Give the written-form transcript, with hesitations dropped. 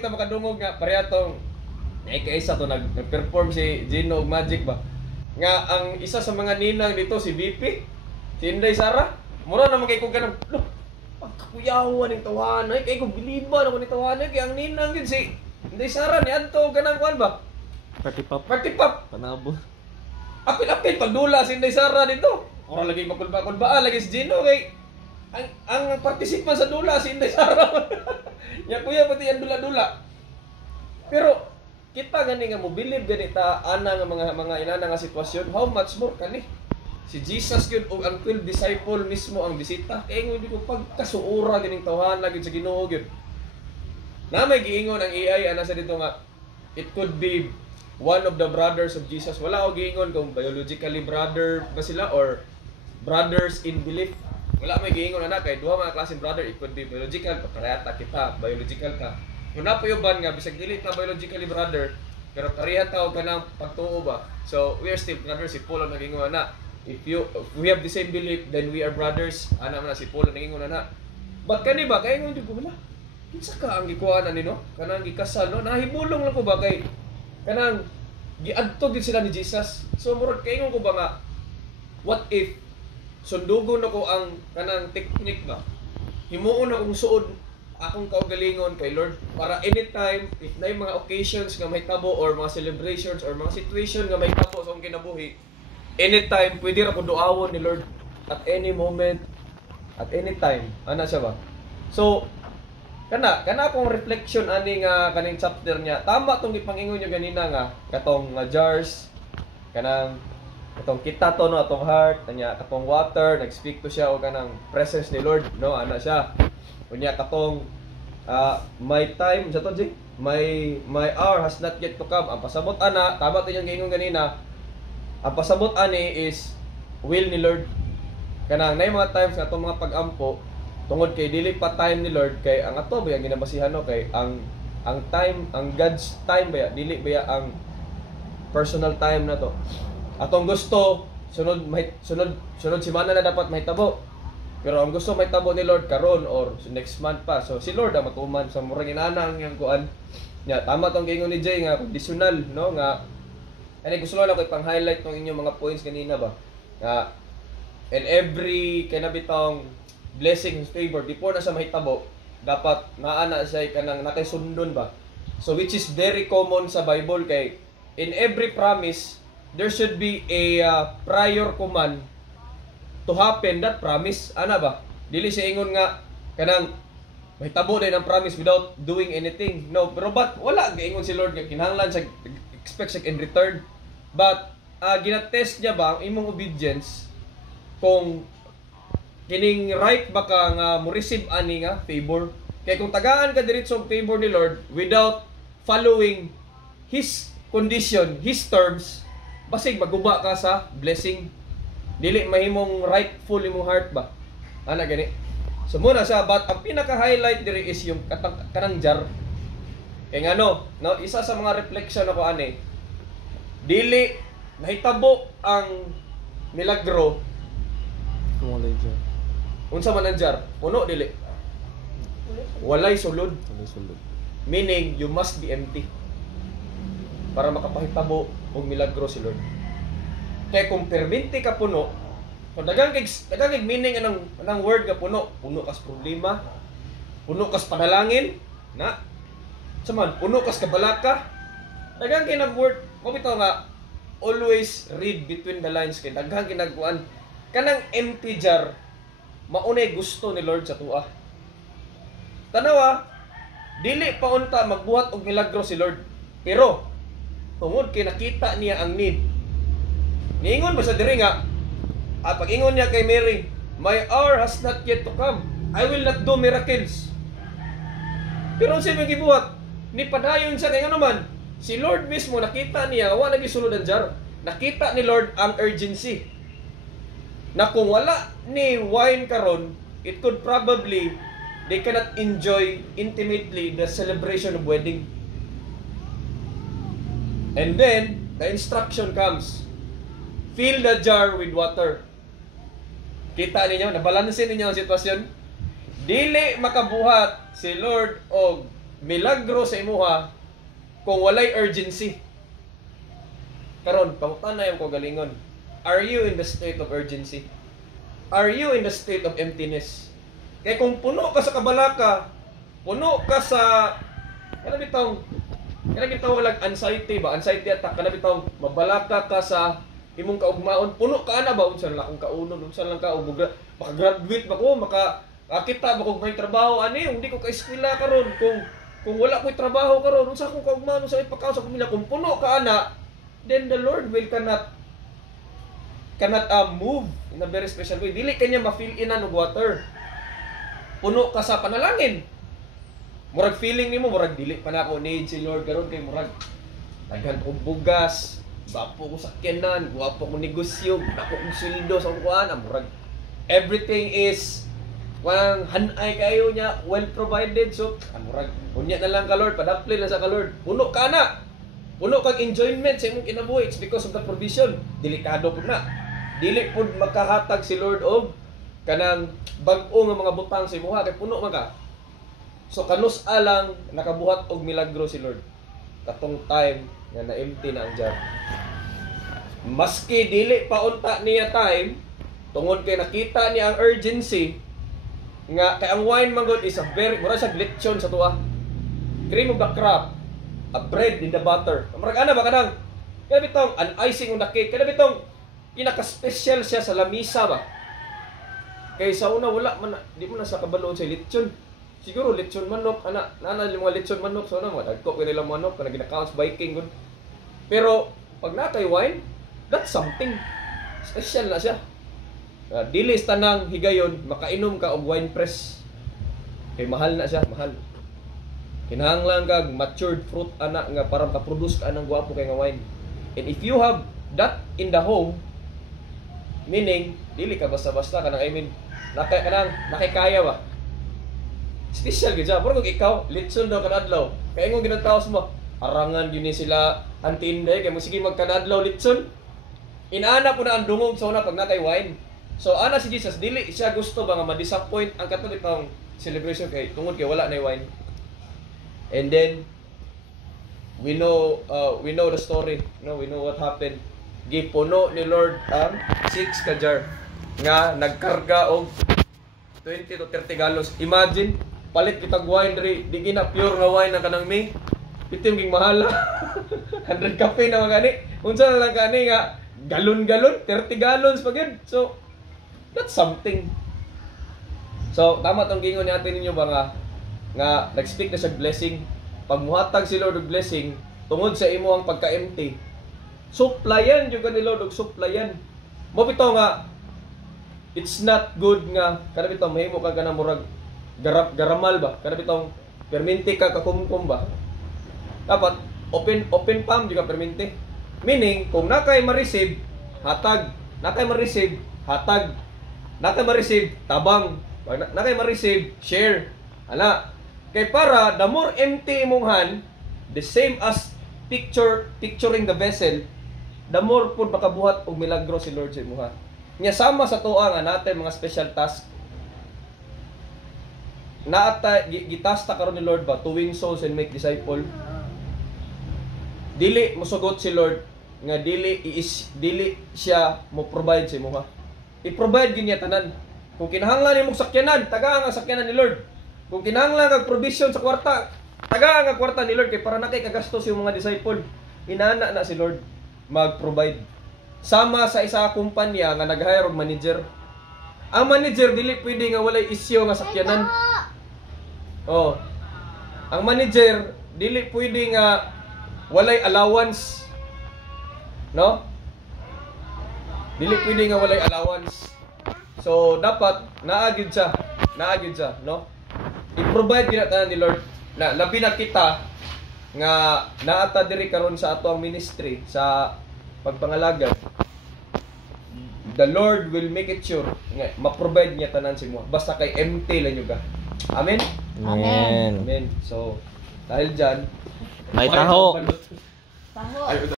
Kita makadungog nga pareha tong kaisa to nag-perform si Gino og Magic ba. Nga ang isa sa mga ninang dito si BP, si Inday Sara. Mura naman kay kog kanang, "Lo, pagkakuyawan ning tawanan kay kog biliban ako ni tawanan kay ang ninang gid si Inday Sara ni adto kanang kuan ba? Party pop. Party pop. Panabo. Apil-apil pagdula si Inday Sara dito. Ora lagi makulba-kulbaan lagi si Gino kay ang partisipan sa dula si Inday Sara. Ya kuya pati ang dula-dula. Pero kita gani nga mo believe gani ta ana nga mga inana nga sitwasyon, how much more kani si Jesus gyud og ang 12 disciple mismo ang bisita kay ingon ko pagkasuura gining tawhana gyud sa Ginoo gyud. Na may giingon ang AI ana sa dito nga it could be one of the brothers of Jesus. Wala og giingon kung biologically brother ba sila or brothers in belief. Wala may giingon ana kay duha mga klaseng brother, it could be biological, parehata kita, biological ka. Kung napuyoban nga bisag dili ta biologically brother, pero pareha ta og kanang pagtuo ba. So we are still brothers. Si Paulo nagingon ana, if we have the same belief, then we are brothers. Ana man si Paulo nagingon ana. But kani ba kay ingon ko wala. Kinsa ka ang gikuanan nino? Kanang gikasal no, nahibulong lang ko ba kay kanang giadto gid sila ni Jesus. So murag kay ingon ko ba nga what if sundugon ako ang kanang technique ba? Himuon akong suod akong kaugalingon kay Lord para anytime if na mga occasions nga may tabo or mga celebrations or mga situation nga may tabo sa akong kinabuhi, anytime pwede ra ko duawon ni Lord at any moment, at any time. Ana siya ba? So kana akong reflection ani nga kaning chapter niya. Tama tong gipangingon niyo ganina nga katong jars kanang katong kita to no atong heart kanya katong water nag-speak to siya o kanang presence ni Lord no ana siya unya katong my time sa to Jing my hour has not yet to come. Ang pasabot ana tama to yung gingon ganina, ang pasabot ani is will ni Lord kanang nay mga times nga atong mga pag-ampo tungod kay dili pa time ni Lord kay ang ato ba ginabasihan no kay ang time ang God's time ba dili ba ang personal time na to. Atong gusto sunod semana na dapat mahitabo. Pero ang gusto mahitabo ni Lord karon or next month pa. So si Lord ang matuman sa murag inana ang kuan. Nya tama tong gingon ni Jay nga conditional no nga ani gusto lang ko ipang-highlight tong inyong mga points kanina ba. Nga and every kanabitong blessing favor before na sa mahitabo dapat naana siya kanang nakaisundon ba. So which is very common sa Bible kay in every promise there should be a prior command to happen that promise. Ana ba? Dili siya ingon nga kanang mahitabo din ang promise without doing anything. No, pero but wala gaingon si Lord nga kinahanglan sa expect siya in return. But ginatest niya ba ang imong obedience kung kining right ba ka nga mo receive ani nga favor. Kay kung tagaan ka diretso ang favor ni Lord without following His condition, His terms, basig maguba ka sa blessing. Dili mahimong rightful imong heart ba. Ana gani. So muna sa but ang pinaka-highlight diri is yung kanang jar. Kay ngano, no, isa sa mga reflection ako ani. Dili nahitabo ang milagro. Kumulay dyan. Unsa man ang jar? Puno dili. Walay sulod. Walay sulod. Meaning you must be empty para makapahitabo og milagro si Lord. Kaya kung perminti ka puno, so dagang meaning anang word ka puno kas problema, puno kas panalangin, na saman puno kas kabalaka. Dagang kinag word, ko bitaw nga always read between the lines kay daghang kinagkuan kanang empty jar maunay gusto ni Lord sa tuwa. Tanawa, dili pa unta magbuhat og milagro si Lord, pero tungod kay nakita niya ang need. Niingon ba sa diri nga, pag ingon niya kay Mary, my hour has not yet to come. I will not do miracles. Pero siya magibuhat, ni padayon siya kay naman, si Lord mismo nakita niya, wala lagi sulod ang jar. Nakita ni Lord ang urgency. Na kung wala ni wine karon, it could probably, they cannot enjoy intimately the celebration of wedding. And then, the instruction comes. Fill the jar with water. Kita ninyo, nabalansin ninyo ang sitwasyon. Dili makabuhat si Lord og milagro sa imuha kung walay urgency. Karon, pangutana yung kagalingon. Are you in the state of urgency? Are you in the state of emptiness? Kaya kung puno ka sa kabalaka, puno ka sa kanabitong walang anxiety ba? Anxiety attack, kanabitong mabalaka ka sa imong kaugmaon, puno ka na ba? Unsa lang akong kaunon, unsa lang ka, maka-graduate ba ko, makakita ba ko may trabaho, ani, hindi ko ka-eskwela karon kung wala ko'y trabaho karon, unsa akong kaugmaon, unsa ipakaw sa pamilya, kung puno ka na, then the Lord will cannot move in a very special way. Dili kanya ma-fill in ng water. Puno ka sa panalangin. Murag feeling nimo murag dili pa na ako need si Lord karon kay murag daghan og bugas, bapo ko sakyanan, guwapo ko negosyo, dako kong sweldo sa kuan, murag everything is wang hanay kayo niya, well provided. So murag unya na lang ka Lord, padapli na sa ka Lord. Puno ka na. Puno kang enjoyment sa imong kinabuhi. It's because of the provision. Delikado pud na. Dili pud makahatag si Lord og kanang bag-o nga mga butang sa imuha kay puno man ka. So kanus alang nakabuhat og milagro si Lord. Katong time nga na-empty na ang jar. Maski dili pa unta niya time, tungod kay nakita niya ang urgency nga kay ang wine man god is a very mura sa lechon sa tuwa. Cream of the crop, a bread in the butter. Murag ana ba kanang kada bitong an icing on the cake, kada bitong pinaka-special siya sa lamisa ba? Kay sa una wala man di mo na sa kabaloon sa lechon. Siguro lechon manok ana yung mga lechon manok so na mo dagko ko nila manok kana ginakaos Viking gud. Pero pag natay wine, that's something special na siya. Dili tanang higayon makainom ka og wine press. Kay mahal na siya, mahal. Kinahanglan kag matured fruit ana nga para maka-produce ka anang gwapo kay nga wine. And if you have that in the home, meaning dili ka basta-basta kanang nakikaya ba? Special gid siya. Pero kung ikaw litson daw kanadlaw, kay ingong ginataos mo, arangan gyud ni sila ang tinday kay mo sige magkanadlaw litson. Inaana po na ang dungog sa una pag natay wine. So ana si Jesus dili siya gusto ba nga ma-disappoint ang katong celebration kay tungod kay wala na wine. And then we know the story. We know what happened. Gipuno ni Lord ang 6 ka jar nga nagkarga og 20 to 30 gallons. Imagine palit kitag wine diri di gina pure nga wine ang kanang may itim ging mahala. 100 kape na magani. Unsa na lang kani nga galon-galon, 30 gallons pa gyud. So that's something. So tama tong gingon ni atin ninyo ba nga nag-speak na sa blessing. Pag muhatag si Lord og blessing tungod sa imo ang pagka-empty, supplyan jud ni Lord og supplyan. Mo bitaw nga it's not good nga kada bitaw mahimo ka kanang murag garamal ba, kada bitaw perminti ka kakumkum ba. Dapat open palm jud ka perminti. Meaning kung nakay ma-receive hatag, nakay ma-receive hatag, nakay ma-receive tabang, nakay ma-receive share. Ana kay para the more empty imong hand, the same as picturing the vessel, the more pud makabuhat og milagro si Lord sa imuha. Nya sama sa tuwa nga natin mga special task. Naata gitasta karon ni Lord ba to win souls and make disciple. Dili mosugot si Lord nga dili siya mo provide sa imuha. I-provide gyud niya tanan. Kung kinahanglan nimo sakyanan, tagaan ang sakyanan ni Lord. Kung kinahanglan kag provision sa kwarta, tagaan ang kwarta ni Lord kay para nakay kagastos yung mga disciple. Inaana na si Lord mag-provide. Sama sa isa kumpanya nga nag-hire og manager. Ang manager dili pwede nga walay isyu nga sakyanan. Oh. Ang manager dili pwede nga walay allowance. No? Dili pwede nga walay allowance. So dapat naagid siya, no? I-provide ginatanan ni Lord na labi na kita nga naata diri karon sa ato ang ministry sa pagpangalagad. The Lord will make it sure nga ma-provide niya tanan si mo. Basta kay empty lang yung ka. Amen? Amen. Amen. So dahil dyan May taho. Taho.